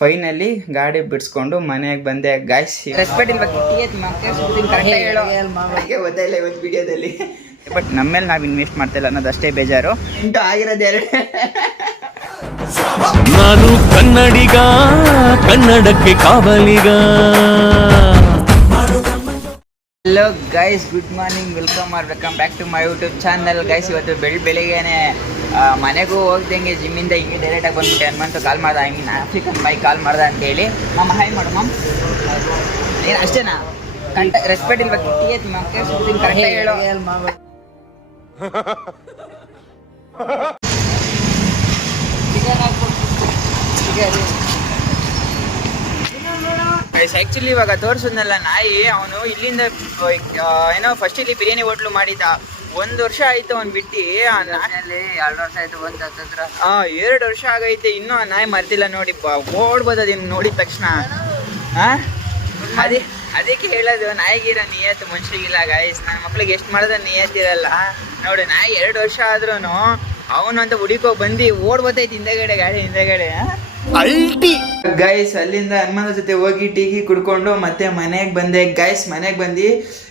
Finally ಗಾಡಿ ಬಿಡಿಸ್ಕೊಂಡು ಮನೆಗೆ ಬಂದೆ ಗೈಸ್. ರೆಸ್ಪೆಕ್ಟ್ ಇಲ್ವಾ ಗೊತ್ತಾಯಿಲ್ಲ ಇವತ್ತು ವಿಡಿಯೋದಲ್ಲಿ. ಬಟ್ ನಮ್ಮ ಮೇಲೆ ನಾವು ಇನ್ವೆಸ್ಟ್ ಮಾಡ್ತಿಲ್ಲ ಅನ್ನೋದಷ್ಟೇ ಬೇಜಾರು. ಇಂಟು ಆಗಿರೋದು ಎರಡು. ನಾನು ಕನ್ನಡಿಗ, ಕನ್ನಡಕ್ಕೆ ಕಾವಲಿಗ. Hello guys, good morning, welcome back to my YouTube channel. Guys ಇವತ್ತು ಬೆಳಿಗ್ಗೆನೆ ಮನೆಗೂ ಹೋಗ್ದಂಗೆ ಜಿಮ್ಮಿಂದ ಹಿಂಗೆ ಡೈರೆಕ್ಟಾಗಿ ಬಂದ್ಬಿಟ್ಟೆ. ಹನುಮಂತು ಕಾಲ್ ಮಾಡ್ದೆ, ಐ ಮೀನ್ ಆಫ್ರಿಕನ್ ಬೈ ಕಾಲ್ ಮಾಡ್ದೆ ಅಂತೇಳಿ. ಮಮ್ಮ ಹಾಯ್ ಮಾಡು ಮಮ್. ಏನು ಅಷ್ಟೇನಾ? ರೆಸ್ಪೆಕ್ಟ್ ಇಲ್ವಾ ಕರೆಕ್ಟಾಗಿ ಹೇಳೋ. ಆ್ಯಕ್ಚುಲಿ ಇವಾಗ ತೋರಿಸಿದ್ನಲ್ಲ ನಾಯಿ, ಅವನು ಇಲ್ಲಿಂದ ಏನೋ ಫಸ್ಟ್ ಇಲ್ಲಿ ಬಿರಿಯಾನಿ ಹೋಟ್ಲು ಮಾಡಿದ್ದ. 1 ವರ್ಷ ಆಯ್ತು ಅವ್ನು ಬಿಟ್ಟು. 2 ವರ್ಷ ಆಯ್ತು ಬಂದು ಹತ್ತಿರ. 2 ವರ್ಷ ಆಗೈತೆ, ಇನ್ನೂ ಆ ನಾಯಿ ಮರ್ತಿಲ್ಲ ನೋಡಿ. ಓಡ್ಬೋದು ಅದನ್ನು ನೋಡಿದ ತಕ್ಷಣ. ಅದಕ್ಕೆ ಹೇಳೋದು, ನಾಯಿಗಿರೋ ನಿಯತ್ತು ಮನುಷ್ಯರಿಗಿಲ್ಲ ಗೈಸ್. ನನ್ನ ಮಕ್ಳಿಗೆ ಎಷ್ಟು ಮಾಡಿದ್ರೆ ನಿಯತ್ತಿರಲ್ಲ ನೋಡಿ. ನಾಯಿ 2 ವರ್ಷ ಆದ್ರೂ ಅವನು ಅಂತ ಹುಡುಕೋ ಬಂದು ಓಡ್ಬೋತೈತಿ ಹಿಂದೆಗಡೆ, ಗಾಡಿ ಹಿಂದೆಗಡೆ. ಗೈಸ್ ಅಲ್ಲಿಂದ ಹನುಮಂತ ಜೊತೆ ಹೋಗಿ ಟೀ ಕುಡ್ಕೊಂಡು ಮತ್ತೆ ಮನೆಗೆ ಬಂದೆ ಗೈಸ್. ಮನೆಗೆ ಬಂದು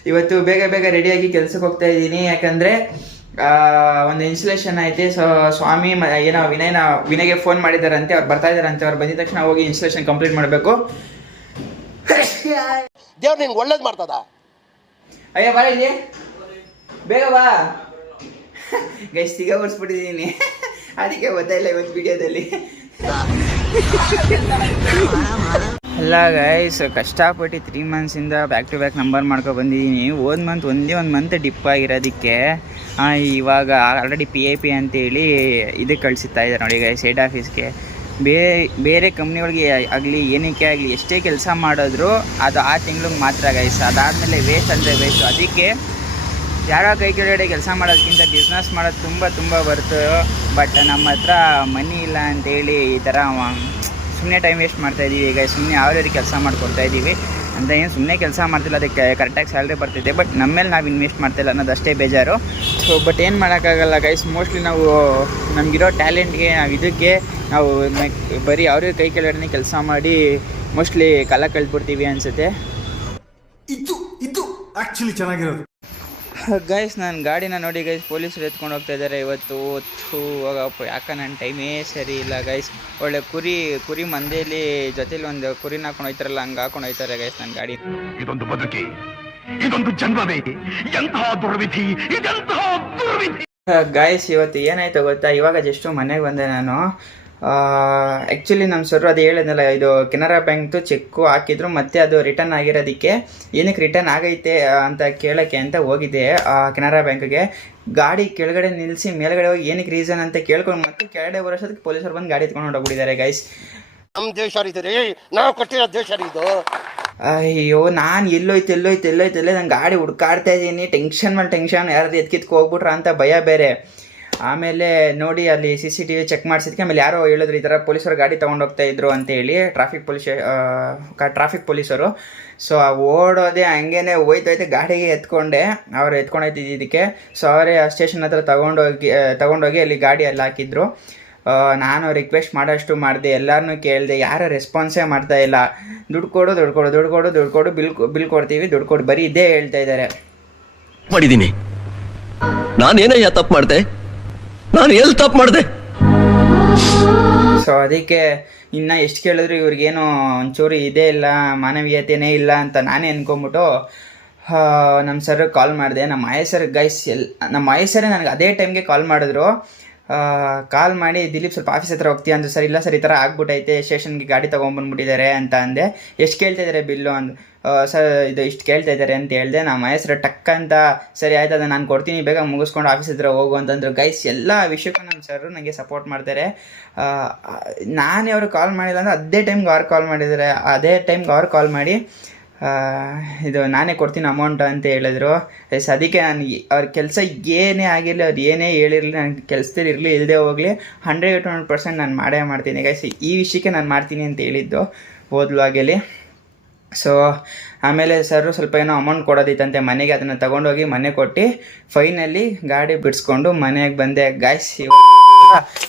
ಇವತ್ತು ಬೇಗ ರೆಡಿಯಾಗಿ ಕೆಲ್ಸಕ್ಕೆ ಹೋಗ್ತಾ ಇದ್ದೀನಿ. ಯಾಕಂದ್ರೆ ಒಂದು ಇನ್ಸ್ಟಾಲೇಷನ್ ಐತೆ. ಸೊ ಸ್ವಾಮಿ ಏನೋ ವಿನಯ್ಗೆ ಫೋನ್ ಮಾಡಿದಾರಂತೆ, ಅವ್ರು ಬರ್ತಾ ಇದಾರಂತೆ. ಅವ್ರು ಬಂದಿದ ತಕ್ಷಣ ಹೋಗಿ ಇನ್ಸ್ಟಾಲೇಷನ್ ಕಂಪ್ಲೀಟ್ ಮಾಡಬೇಕು. ದೇವ್ರು ನಿಂಗೆ ಒಳ್ಳೇದು ಮಾಡ್ತದ. ಅಯ್ಯ ಬಾ ಇಲ್ಲಿ, ಬೇಗ ಬಾ ಗೈಸ್. ಸಿಗ ಬರ್ಸ್ಬಿಟ್ಟಿದ್ದೀನಿ, ಅದಕ್ಕೆ ಗೊತ್ತಾಯಿಲ್ಲ ಇವತ್ತು ವಿಡಿಯೋದಲ್ಲಿ. ಅಲ್ಲ ಗೈಸ್, ಕಷ್ಟಪಟ್ಟು 3 ಮಂತ್ಸಿಂದ ಬ್ಯಾಕ್ ಟು ಬ್ಯಾಕ್ ನಂಬರ್ ಮಾಡ್ಕೊ ಬಂದಿದ್ದೀನಿ. ಒಂದೇ ಒಂದು ಮಂತ್ ಡಿಪ್ ಆಗಿರೋದಕ್ಕೆ ಇವಾಗ ಆಲ್ರೆಡಿ PIP ಅಂತೇಳಿ ಇದಕ್ಕೆ ಕಳಿಸ್ತಾ ಇದ್ದಾರೆ ನೋಡಿ ಗೈಸ್, ಹೆಡ್ ಆಫೀಸ್ಗೆ. ಬೇರೆ ಕಂಪ್ನಿಗಳಿಗೆ ಆಗಲಿ ಏನಕ್ಕೆ ಆಗಲಿ ಎಷ್ಟೇ ಕೆಲಸ ಮಾಡಿದ್ರು ಅದು ಆ ತಿಂಗ್ಳಿಗೆ ಮಾತ್ರ ಗೈಸ್. ಅದಾದಮೇಲೆ ವೇಸ್ಟ್ ಅಂದರೆ ವೇಸ್ಟು. ಅದಕ್ಕೆ ಯಾರೋ ಕೈ ಕೆಳಗಡೆ ಕೆಲಸ ಮಾಡೋದಕ್ಕಿಂತ ಬಿಸ್ನೆಸ್ ಮಾಡೋದು ತುಂಬ ಬರ್ತದೆ. ಬಟ್ ನಮ್ಮ ಹತ್ರ ಮನಿ ಇಲ್ಲ ಅಂತೇಳಿ ಈ ಥರ ಸುಮ್ಮನೆ ಟೈಮ್ ವೇಸ್ಟ್ ಮಾಡ್ತಾಯಿದ್ದೀವಿ. ಈಗ ಸುಮ್ಮನೆ ಯಾವ ರೀತಿ ಕೆಲಸ ಮಾಡ್ಕೊಡ್ತಾಯಿದ್ದೀವಿ ಅಂತ. ಏನು ಸುಮ್ಮನೆ ಕೆಲಸ ಮಾಡ್ತಿಲ್ಲ, ಅದಕ್ಕೆ ಕರೆಕ್ಟಾಗಿ ಸ್ಯಾಲ್ರಿ ಬರ್ತಿದೆ. ಬಟ್ ನಮ್ಮ ಮೇಲೆ ನಾವು ಇನ್ವೆಸ್ಟ್ ಮಾಡ್ತಿಲ್ಲ ಅನ್ನೋದಷ್ಟೇ ಬೇಜಾರು. ಸೊ ಬಟ್ ಏನು ಮಾಡೋಕ್ಕಾಗಲ್ಲ ಗೈಸ್. ಮೋಸ್ಟ್ಲಿ ನಾವು ನಮಗಿರೋ ಟ್ಯಾಲೆಂಟ್ಗೆ ನಾವು ಬರೀ ಅವ್ರಿಗೆ ಕೈ ಕೆಳಗಡೆ ಕೆಲಸ ಮಾಡಿ ಮೋಸ್ಟ್ಲಿ ಕಾಲ ಕಳ್ಬಿಡ್ತೀವಿ ಅನಿಸುತ್ತೆ. ಇದು ಆ್ಯಕ್ಚುಲಿ ಚೆನ್ನಾಗಿರೋದು ಗೈಸ್. ನಾನು ಗಾಡಿನ ನೋಡಿ ಗೈಸ್, ಪೊಲೀಸರು ಎತ್ಕೊಂಡು ಹೋಗ್ತಾ ಇದ್ದಾರೆ ಇವತ್ತು. ಹೋಗಪ್ಪ, ಯಾಕೆ ನನ್ನ ಟೈಮೇ ಸರಿ ಇಲ್ಲ ಗೈಸ್. ಒಳ್ಳೆ ಕುರಿ ಮಂದೇಲಿ ಜೊತೆಲಿ ಒಂದು ಕುರಿನ ಹಾಕೊಂಡು ಹೋಯ್ತಾರಲ್ಲ, ಹಂಗೆ ಹಾಕೊಂಡು ಹೋಯ್ತಾರೆ ಗೈಸ್ ನನ್ನ ಗಾಡಿ. ಇದೊಂದು ಬದುಕಿ, ಇದೊಂದು ಜನ್ಮವೇ, ಎಂತಹ ದುರ್ವಿಧಿ, ಇದೆಂತಹ ದುರ್ವಿಧಿ. ಗೈಸ್ ಇವತ್ತು ಏನಾಯ್ತು ಗೊತ್ತಾ? ಇವಾಗ ಜಸ್ಟು ಮನೆಗೆ ಬಂದೆ ನಾನು. ಆ್ಯಕ್ಚುಲಿ ನಮ್ಮ ಸರ್ ಅದು ಹೇಳಿದ್ನಲ್ಲ, ಇದು ಕೆನರಾ ಬ್ಯಾಂಕ್ದು ಚೆಕ್ಕು ಹಾಕಿದ್ರು, ಮತ್ತೆ ಅದು ರಿಟರ್ನ್ ಆಗಿರೋದಕ್ಕೆ ಏನಕ್ಕೆ ರಿಟರ್ನ್ ಆಗೈತೆ ಅಂತ ಕೇಳೋಕ್ಕೆ ಅಂತ ಹೋಗಿದ್ದೆ ಕೆನರಾ ಬ್ಯಾಂಕ್ಗೆ. ಗಾಡಿ ಕೆಳಗಡೆ ನಿಲ್ಲಿಸಿ ಮೇಲ್ಗಡೆ ಹೋಗಿ ಏನಕ್ಕೆ ರೀಸನ್ ಅಂತ ಕೇಳ್ಕೊಂಡು ಮತ್ತೆ ಕೆಳಗಡೆ ಬರೋಷ್ಟೊತ್ತಿಗೆ ಪೊಲೀಸರು ಬಂದು ಗಾಡಿ ಎತ್ಕೊಂಡು ಹೊರಟೋಗ್ಬಿಟ್ಟಿದ್ದಾರೆ ಗೈಸ್. ನಮ್ಮ ದೇಶ ರೀ, ನಾವು ಕೊಟ್ಟಿರೋ ದೇಶ ಇದು. ಅಯ್ಯೋ, ನಾನು ಎಲ್ಲೋಯ್ತು ನಂಗೆ ಗಾಡಿ ಹುಡ್ಕಾಡ್ತಾ ಇದ್ದೀನಿ. ಟೆನ್ಷನ್ ಯಾರಾದ್ರು ಎತ್ಕಿತ್ಕೊ ಹೋಗ್ಬಿಟ್ರ ಅಂತ ಭಯ ಬೇರೆ. ಆಮೇಲೆ ನೋಡಿ ಅಲ್ಲಿ CCTV ಚೆಕ್ ಮಾಡಿಸಿದ್ಕೆ ಆಮೇಲೆ ಯಾರೋ ಹೇಳಿದ್ರು ಈ ಥರ ಪೊಲೀಸರು ಗಾಡಿ ತೊಗೊಂಡೋಗ್ತಾ ಇದ್ರು ಅಂತೇಳಿ, ಟ್ರಾಫಿಕ್ ಪೊಲೀಸರು. ಸೊ ಓಡೋದೆ ಹಂಗೇನೆ ಹೋಯ್ತೈತೆ ಗಾಡಿಗೆ ಎತ್ಕೊಂಡೆ. ಅವ್ರು ಎತ್ಕೊಂಡೋಯ್ತಿದ್ದಕ್ಕೆ ಸೊ ಅವರೇ ಸ್ಟೇಷನ್ ಹತ್ರ ತಗೊಂಡೋಗಿ ಅಲ್ಲಿ ಗಾಡಿ ಎಲ್ಲ ಹಾಕಿದ್ರು. ನಾನು ರಿಕ್ವೆಸ್ಟ್ ಮಾಡೋಷ್ಟು ಮಾಡಿದೆ, ಎಲ್ಲರನ್ನೂ ಕೇಳಿದೆ, ಯಾರು ರೆಸ್ಪಾನ್ಸೇ ಮಾಡ್ತಾ ಇಲ್ಲ. ದುಡ್ಡು ಕೊಡು, ಬಿಲ್ ಕೊಡ್ತೀವಿ, ದುಡ್ಡು ಕೊಡು, ಬರೀ ಇದೇ ಹೇಳ್ತಾ ಇದ್ದಾರೆ. ಮಾಡಿದ್ದೀನಿ ನಾನೇನಯ್ಯ ತಪ್ಪು ಮಾಡಿದೆ? ನಾನು ಎಲ್ಲಿ ತಪ್ಪು ಮಾಡಿದೆ? ಸೊ ಅದಕ್ಕೆ ಇನ್ನು ಎಷ್ಟು ಕೇಳಿದ್ರು ಇವ್ರಿಗೇನು ಒಂಚೂರು ಇದೇ ಇಲ್ಲ, ಮಾನವೀಯತೆಯೇ ಇಲ್ಲ ಅಂತ ನಾನೇ ಅನ್ಕೊಂಬಿಟ್ಟು ನಮ್ಮ ಸರ್ ಕಾಲ್ ಮಾಡಿದೆ. ನಮ್ಮ ಆಯಸರ್ ಗೈಸ್ ನಮ್ಮ ಆಯಸರೇ ನನಗೆ ಅದೇ ಟೈಮ್ಗೆ ಕಾಲ್ ಮಾಡಿದ್ರು. ಕಾಲ್ ಮಾಡಿ, ದಿಲೀಪ್ ಸ್ವಲ್ಪ ಆಫೀಸ್ ಹತ್ರ ಹೋಗ್ತೀಯ ಅಂದರು. ಸರ್ ಇಲ್ಲ ಸರ್, ಈ ಥರ ಆಗ್ಬಿಟ್ಟೈತೆ, ಸ್ಟೇಷನ್ಗೆ ಗಾಡಿ ತೊಗೊಂಬಂದ್ಬಿಟ್ಟಿದ್ದಾರೆ ಅಂತ ಅಂದೆ. ಎಷ್ಟು ಕೇಳ್ತಾ ಇದ್ದಾರೆ ಬಿಲ್ಲು ಅಂದು. ಸರ್ ಇದು ಇಷ್ಟು ಕೇಳ್ತಾ ಇದ್ದಾರೆ ಅಂತ ಹೇಳಿದೆ. ನಮ್ಮ ಹೆಸರು ಟಕ್ ಅಂತ, ಸರಿ ಆಯ್ತು ಅದು ನಾನು ಕೊಡ್ತೀನಿ, ಬೇಗ ಮುಗಿಸ್ಕೊಂಡು ಆಫೀಸ್ ಹತ್ರ ಹೋಗು ಅಂತಂದ್ರು ಗೈಸ್. ಎಲ್ಲ ವಿಷಯಕ್ಕೂ ನಮ್ಮ ಸರ್ ನನಗೆ ಸಪೋರ್ಟ್ ಮಾಡ್ತಾರೆ. ನಾನೇ ಅವ್ರಿಗೆ ಕಾಲ್ ಮಾಡಿಲ್ಲ ಅಂದರೆ ಅದೇ ಟೈಮ್ಗೆ ಅವ್ರು ಕಾಲ್ ಮಾಡಿದ್ದಾರೆ. ಅದೇ ಟೈಮ್ಗೆ ಅವ್ರು ಕಾಲ್ ಮಾಡಿ ಇದು ನಾನೇ ಕೊಡ್ತೀನಿ ಅಮೌಂಟ್ ಅಂತ ಹೇಳಿದ್ರು. ಎಸ್ ಅದಕ್ಕೆ ನಾನು ಅವ್ರ ಕೆಲಸ ಏನೇ ಆಗಿರಲಿ, ಅವ್ರು ಏನೇ ಹೇಳಿರಲಿ, ನನ್ನ ಕೆಲಸದಲ್ಲಿ ಇರಲಿ ಇಲ್ಲದೆ ಹೋಗಲಿ 100% ನಾನು ಮಾಡೇ ಮಾಡ್ತೀನಿ ಗೈಸ್. ಈ ವಿಷಯಕ್ಕೆ ನಾನು ಮಾಡ್ತೀನಿ ಅಂತ ಹೇಳಿದ್ದು ಓದ್ಲು ಆಗಲಿ. ಸೊ ಆಮೇಲೆ ಸರ್ ಸ್ವಲ್ಪ ಏನೋ ಅಮೌಂಟ್ ಕೊಡೋದಿತ್ತಂತೆ ಮನೆಗೆ, ಅದನ್ನು ತೊಗೊಂಡೋಗಿ ಮನೆ ಕೊಟ್ಟು ಫೈನಲಿ ಗಾಡಿ ಬಿಡಿಸ್ಕೊಂಡು ಮನೆಗೆ ಬಂದೆ ಗೈಸ್.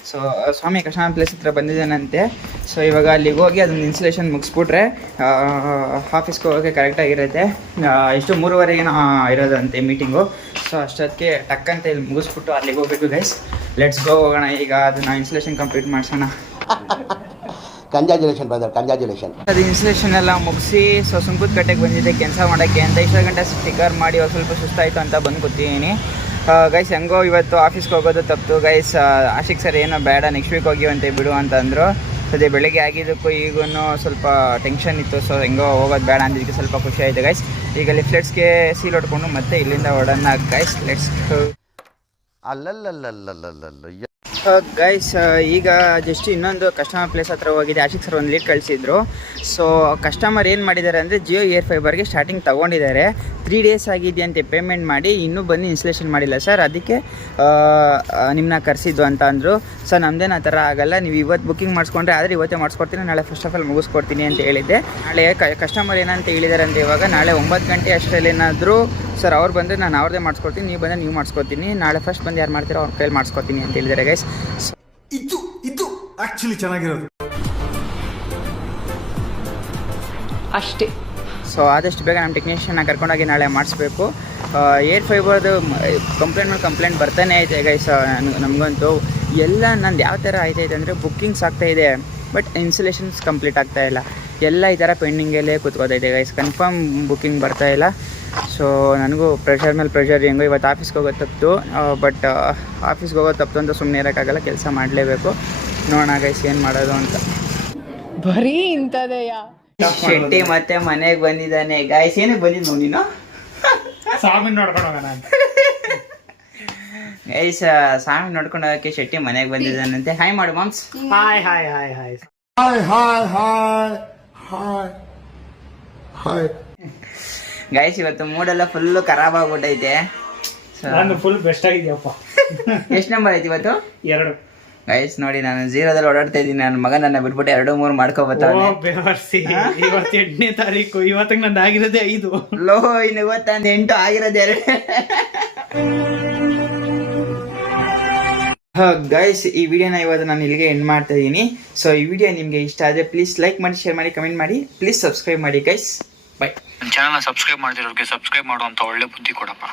ಸೊ ಸ್ವಾಮಿ ಕೃಷ್ಣ ಪ್ಲೇಸ್ ಹತ್ರ ಬಂದಿದ್ದಾನಂತೆ. ಸೊ ಇವಾಗ ಅಲ್ಲಿಗೆ ಹೋಗಿ ಅದನ್ನ ಇನ್ಸ್ಟಲೇಷನ್ ಮುಗಿಸ್ಬಿಟ್ರೆ ಆಫೀಸ್ಗೆ ಹೋಗೋಕ್ಕೆ ಕರೆಕ್ಟಾಗಿರುತ್ತೆ. ಎಷ್ಟು 3:30 ಇರೋದಂತೆ ಮೀಟಿಂಗು. ಸೊ ಅಷ್ಟೊತ್ತಿಗೆ ಟಕ್ಕಂತ ಇಲ್ಲಿ ಮುಗಿಸ್ಬಿಟ್ಟು ಅಲ್ಲಿಗೆ ಹೋಗ್ಬೇಕು ಗೈಸ್. ಲೆಟ್ಸ್ ಗೋ, ಹೋಗೋಣ ಈಗ. ಅದನ್ನ ಇನ್ಸ್ಟಲೇಷನ್ ಕಂಪ್ಲೀಟ್ ಮಾಡಿಸೋಣ. Congratulation brother, congratulation. ಅದು ಇನ್ಸ್ಟಲೇಷನ್ ಎಲ್ಲ ಮುಗಿಸಿ ಸೊ ಸುಂಕುದಕಟ್ಟೆಗೆ ಬಂದಿದ್ದೆ ಕೆಲಸ ಮಾಡೋಕ್ಕೆ ಅಂತ. ಇಷ್ಟು ಗಂಟೆ ಸ್ಟಿಕ್ಕರ್ ಮಾಡಿ ಸ್ವಲ್ಪ ಸುಸ್ತಾಯಿತು ಅಂತ ಬಂದು ಕೂತಿದ್ದೀನಿ ಗೈಸ್. ಹೆಂಗೋ ಇವತ್ತು ಆಫೀಸ್ಗೆ ಹೋಗೋದು ತಪ್ಪು ಗೈಸ್. ಆಶಿಕ್ ಸರ್ ಏನೋ ಬೇಡ ನೆಕ್ಸ್ಟ್ ವೀಕ್ ಹೋಗಿವಂತೆ ಬಿಡು ಅಂತಂದರು. ಅದೇ ಬೆಳಗ್ಗೆ ಆಗಿದ್ದಕ್ಕೂ ಈಗೂ ಸ್ವಲ್ಪ ಟೆನ್ಷನ್ ಇತ್ತು. ಸೊ ಹೆಂಗೋ ಹೋಗೋದು ಬೇಡ ಅಂದಿದ್ದಕ್ಕೆ ಸ್ವಲ್ಪ ಖುಷಿ ಆಯಿತು ಗೈಸ್. ಈಗ ಲಿಫ್ಲೆಟ್ಸ್ಗೆ ಸೀಲ್ ಹೊಡ್ಕೊಂಡು ಮತ್ತೆ ಇಲ್ಲಿಂದ ಹೊಡೋಣ ಗೈಸ್. ಲೆಟ್ಸ್ ಅಲ್ಲಲ್ಲಲ್ಲಲ್ಲಲ್ಲಲ್ಲ ಗೈಸ್ ಈಗ ಜಸ್ಟ್ ಇನ್ನೊಂದು ಕಸ್ಟಮರ್ ಪ್ಲೇಸ್ ಹತ್ರ ಹೋಗಿದೆ. ಆಶಿಕ್ ಸರ್ ಒಂದು ಲೀಡ್ ಕಳಿಸಿದ್ರು. ಸೊ ಕಸ್ಟಮರ್ ಏನು ಮಾಡಿದ್ದಾರೆ ಅಂದರೆ ಜಿಯೋ ಏರ್ ಫೈಬರ್ಗೆ ಸ್ಟಾರ್ಟಿಂಗ್ ತೊಗೊಂಡಿದ್ದಾರೆ. 3 days ಆಗಿದೆಯಂತೆ ಪೇಮೆಂಟ್ ಮಾಡಿ, ಇನ್ನೂ ಬಂದು ಇನ್ಸ್ಟಲೇಷನ್ ಮಾಡಿಲ್ಲ ಸರ್, ಅದಕ್ಕೆ ನಿಮ್ಮನ್ನ ಕರೆಸಿದ್ದು ಅಂತ ಅಂದರು. ಸರ್ ನಮ್ಮದೇನು ಆ ಥರ ಆಗಲ್ಲ, ನೀವು ಇವತ್ತು ಬುಕ್ಕಿಂಗ್ ಮಾಡಿಸ್ಕೊಂಡ್ರೆ ಆದರೆ ಇವತ್ತೇ ಮಾಡಿಸ್ಕೊಡ್ತೀನಿ, ನಾಳೆ ಫಸ್ಟ್ ಆಫ್ ಆಲ್ ಮುಗಿಸ್ಕೊಡ್ತೀನಿ ಅಂತ ಹೇಳಿದ್ದೆ. ನಾಳೆ ಕಸ್ಟಮರ್ ಏನಂತ ಹೇಳಿದ್ದಾರೆ ಅಂತ ಇವಾಗ ನಾಳೆ 9 ಗಂಟೆ ಅಷ್ಟರಲ್ಲಿ ಏನಾದರೂ ಸರ್ ಅವ್ರು ಬಂದರೆ ನಾನು ಅವ್ರದ್ದೇ ಮಾಡಿಸ್ಕೊಡ್ತೀನಿ, ನೀವು ಬಂದರೆ ನೀವು ಮಾಡಿಸ್ಕೊಡ್ತೀನಿ, ನಾಳೆ ಫಸ್ಟ್ ಬಂದು ಯಾರು ಮಾಡ್ತೀರೋ ಅವ್ರ ಕೈಲಿ ಮಾಡಿಸ್ಕೊಡ್ತೀನಿ ಅಂತ ಹೇಳಿದ್ದಾರೆ ಗೈಸ್. ಇದು ಆಕ್ಚುಲಿ ಚೆನ್ನಾಗಿರೋದು ಅಷ್ಟೇ. ಸೊ ಆದಷ್ಟು ಬೇಗ ನಮ್ಮ ಟೆಕ್ನಿಷಿಯನ್ನ ಕರ್ಕೊಂಡೋಗಿ ನಾಳೆ ಮಾಡಿಸ್ಬೇಕು. ಏರ್ ಫೈಬರ್ದು ಕಂಪ್ಲೇಂಟ್ ಬರ್ತಾನೆ ಐತೆ ಗೈಸ್. ನಮಗಂತೂ ಎಲ್ಲ ನಂದು ಯಾವ ಥರ ಆಯ್ತೈತೆ ಅಂದರೆ ಬುಕ್ಕಿಂಗ್ಸ್ ಆಗ್ತಾಯಿದೆ ಬಟ್ ಇನ್ಸ್ಟಲೇಷನ್ಸ್ ಕಂಪ್ಲೀಟ್ ಆಗ್ತಾಯಿಲ್ಲ. ಎಲ್ಲ ಈ ಥರ ಪೆಂಡಿಂಗಲ್ಲೇ ಕೂತ್ಕೋತೈತೆ ಗೈಸ್, ಕನ್ಫರ್ಮ್ ಬುಕ್ಕಿಂಗ್ ಬರ್ತಾಯಿಲ್ಲ. ಸೊ ನನಗೂ ಪ್ರೆಷರ್ ಮೇಲೆ ಪ್ರೆಷರ್, ಹೆಂಗೋ ಇವತ್ತು ಆಫೀಸ್ಗೆ ಹೋಗೋದು ತಪ್ಪಿತು. ಬಟ್ ಆಫೀಸ್ಗೆ ಹೋಗೋದು ತಪ್ಪಿತು ಅಂತ ಸುಮ್ಮನೆ ಇರೋಕ್ಕಾಗಲ್ಲ, ಕೆಲಸ ಮಾಡಲೇಬೇಕು. ನೋಡೋಣ ಗೈಸ್ ಏನು ಮಾಡೋದು ಅಂತ. ಬರೀ ಇಂಥದೆಯಾ? ಶೆಟ್ಟಿ ಮತ್ತೆ ಮನೆಗೆ ಬಂದಿದ್ದಾನೆ ಗೈಸ್. ಏನಕ್ಕೆ ಬಂದಿದ್ದು ನೀನು? ಸಾಮಿನ್ ನೋಡ್ಕೊಂಡು ಹೋಗೋಣ ಅಂತ ಗೈಸ್. ಸಾಮಿ ನೋಡ್ಕೊಂಡು ಹೋಗೋಕ್ಕೆ ಶೆಟ್ಟಿ ಮನೆಗೆ ಬಂದಿದ್ದಾನಂತೆ. ಹಾಯ್ ಮಾಡು moms. Hi hi hi hi hi hi hi hi hi. Guys ಇವತ್ತು ಮೂಡೆಲ್ಲ ಫುಲ್ಲು ಖರಾಬ್ ಆಗ್ಬಿಟ್ಟೈತೆ. ನಾನು ಫುಲ್ ಬೆಸ್ಟ್ ಆಗಿದ್ಯಪ್ಪ. ಎಷ್ಟು ನಂಬರ್ ಐತಿ ಇವತ್ತು? 2. ಗೈಸ್ ನೋಡಿ, ನಾನು 0ದಲ್ಲಿ ಓಡಾಡ್ತಾ ಇದ್ದೀನಿ. ನನ್ನ ಮಗ ನನ್ನ ಬಿಟ್ಬಿಟ್ಟು 2-3 ಮಾಡ್ಕೊಬತ್ತಾನೆ. ಬೆವರ್ಸಿ ಇವತ್ತು 8ನೇ ತಾರೀಕು, ಇವತ್ತಿಗೆ ನಂದು ಆಗಿರೋದೇ 5. ಲೋ ಇನ್ನು ಇವತ್ತಂದು 8 ಆಗಿರೋದು 2. ಗೈಸ್ ಈ ವಿಡಿಯೋನ ಇವತ್ತು ನಾನು ಇಲ್ಲಿಗೆ ಎಂಡ್ ಮಾಡ್ತಾ ಇದ್ದೀನಿ. ಸೊ ಈ ವಿಡಿಯೋ ನಿಮಗೆ ಇಷ್ಟ ಆದರೆ ಪ್ಲೀಸ್ ಲೈಕ್ ಮಾಡಿ, ಶೇರ್ ಮಾಡಿ, ಕಮೆಂಟ್ ಮಾಡಿ, ಪ್ಲೀಸ್ ಸಬ್ಸ್ಕ್ರೈಬ್ ಮಾಡಿ ಗೈಸ್. ಬೈ. ನನ್ನ ಚಾನಲ್ನ ಸಬ್ಸ್ಕ್ರೈಬ್ ಮಾಡ್ತಿರೋರಿಗೆ ಸಬ್ಸ್ಕ್ರೈಬ್ ಮಾಡುವಂಥ ಒಳ್ಳೆ ಬುದ್ಧಿ ಕೊಡಪ್ಪ.